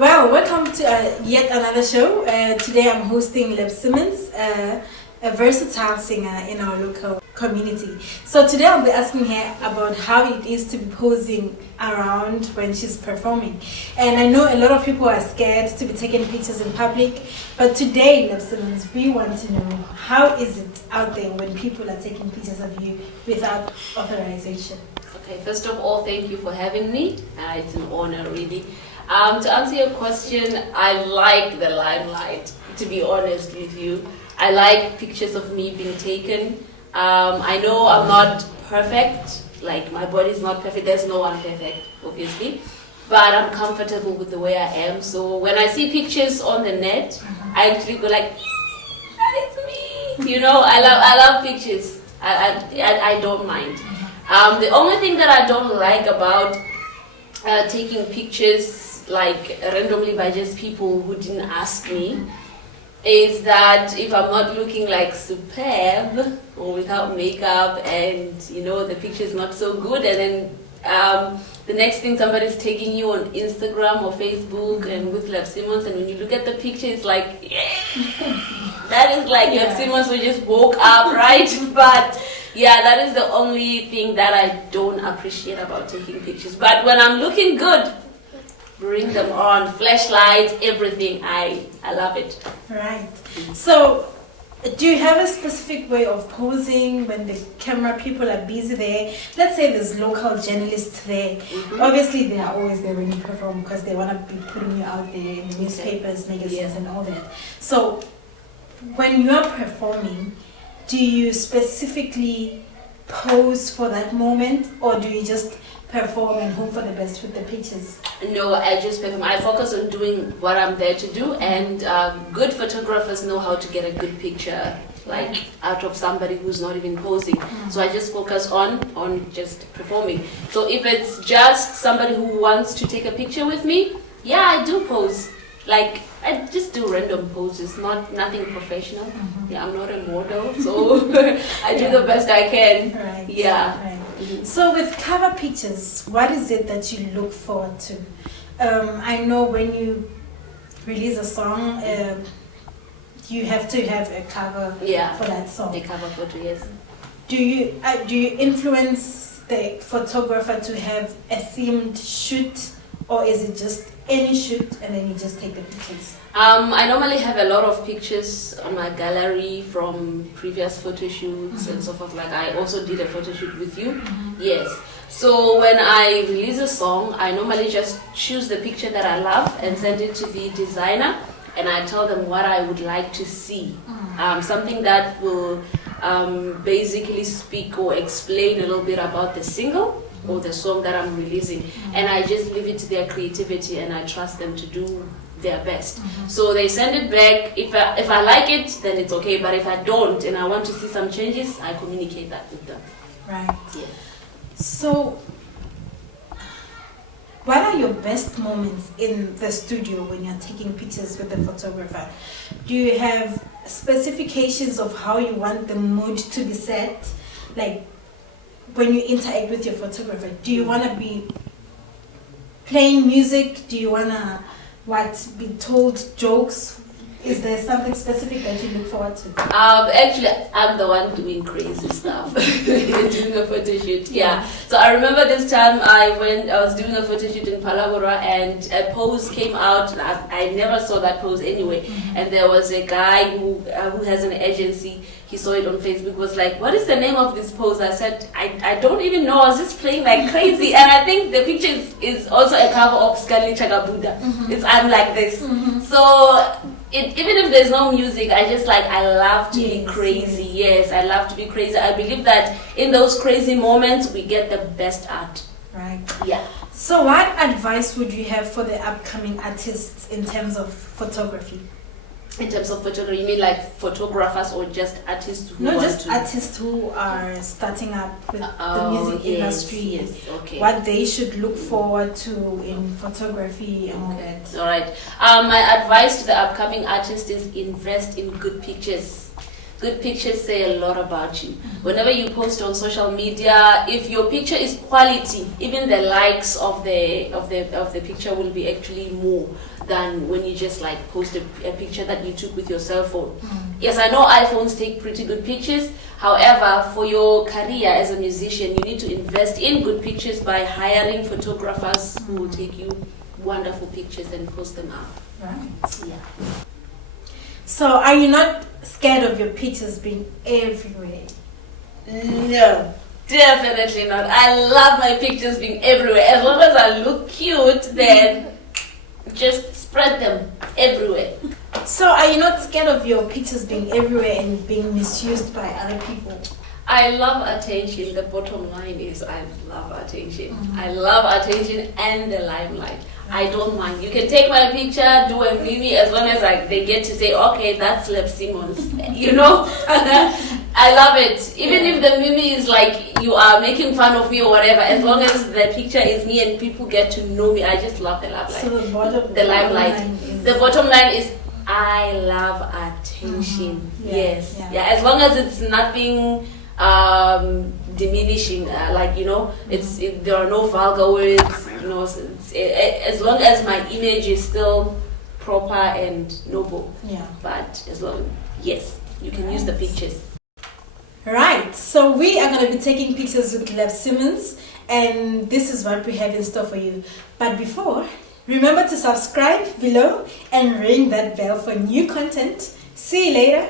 Well, welcome to yet another show. Today I'm hosting Leb Simons, a versatile singer in our local community. So today I'll be asking her about how it is to be posing around when she's performing. And I know a lot of people are scared to be taking pictures in public, but today, Leb Simons, we want to know how is it out there when people are taking pictures of you without authorization? Okay, first of all, thank you for having me. It's an honor, really. To answer your question, I like the limelight, to be honest with you. I like pictures of me being taken. I know I'm not perfect, like my body's not perfect, there's no one perfect, obviously. But I'm comfortable with the way I am. So when I see pictures on the net, I actually go like, that is me. You know, I love pictures. I don't mind. The only thing that I don't like about taking pictures like randomly by just people who didn't ask me is that if I'm not looking like superb or without makeup and you know the picture is not so good, and then the next thing somebody's taking you on Instagram or Facebook and with Leb Simons, and when you look at the picture it's like, yeah, that is like Leb Simons who just woke up, right? But yeah, that is the only thing that I don't appreciate about taking pictures. But when I'm looking good, bring them on, flashlights, everything. I love it. Right. So, do you have a specific way of posing when the camera people are busy there? Let's say there's local journalists there. Obviously, they are always there when you perform because they want to be putting you out there in newspapers, magazines, and all that. So, when you are performing, do you specifically pose for that moment, or do you just perform and hope for the best with the pictures? No, I just perform. I focus on doing what I'm there to do, and good photographers know how to get a good picture like out of somebody who's not even posing. So I just focus on just performing. So if it's just somebody who wants to take a picture with me, yeah, I do pose. Like I just do random poses, nothing professional. Yeah, I'm not a model, so I do the best I can. Right. Yeah. Right. So with cover pictures, what is it that you look forward to? I know when you release a song, you have to have a cover for that song. The cover photo, yes. Do you influence the photographer to have a themed shoot, or is it just any shoot and then you just take the pictures? I normally have a lot of pictures on my gallery from previous photo shoots and so forth. Like I also did a photo shoot with you. Yes. So when I release a song, I normally just choose the picture that I love and send it to the designer, and I tell them what I would like to see. Something that will basically speak or explain a little bit about the single or the song that I'm releasing, and I just leave it to their creativity and I trust them to do their best. So they send it back. If I like it, then it's okay, but if I don't and I want to see some changes, I communicate that with them. Right. Yeah. So what are your best moments in the studio when you're taking pictures with the photographer? Do you have specifications of how you want the mood to be set? Like when you interact with your photographer, do you want to be playing music? Do you want to be told jokes? Is there something specific that you look forward to? Actually, I'm the one doing crazy stuff, doing a photo shoot. Yeah. So I remember this time I was doing a photo shoot in Palabora, and a pose came out. I never saw that pose anyway. And there was a guy who has an agency. He saw it on Facebook, was like, what is the name of this pose? I said, I don't even know. I was just playing like crazy. And I think the picture is also a cover of Scully Chagabuda. I'm like this. So even if there's no music, I love to be crazy. Yes, I love to be crazy. I believe that in those crazy moments, we get the best art. Right. Yeah. So what advice would you have for the upcoming artists in terms of photography? In terms of photography, you mean like photographers or just artists who artists who are starting up with the music industry? Yes, okay. What they should look forward to in photography and all that. All right. My advice to the upcoming artist is invest in good pictures. Good pictures say a lot about you. Whenever you post on social media, if your picture is quality, even the likes of the picture will be actually more than when you just like post a picture that you took with your cell phone. Yes, I know iPhones take pretty good pictures. However, for your career as a musician, you need to invest in good pictures by hiring photographers who will take you wonderful pictures and post them out. Right. Yeah. So, are you not scared of your pictures being everywhere? No, definitely not. I love my pictures being everywhere. As long as I look cute, then just spread them everywhere. So, are you not scared of your pictures being everywhere and being misused by other people? I love attention. The bottom line is I love attention. I love attention and the limelight. I don't mind. You can take my picture, do a meme, as long as they get to say, okay, that's Leb Simons. You know? I love it. Even if the meme is like you are making fun of me or whatever, as long as the picture is me and people get to know me, I just love the limelight. So the limelight. The bottom line is I love attention. Yes. Yeah. As long as it's nothing diminishing, there are no vulgar words, as long as my image is still proper and noble. Yeah. But yes, you can use the pictures. Right, so we are going to be taking pictures with Leb Simons, and this is what we have in store for you. But before, remember to subscribe below and ring that bell for new content. See you later.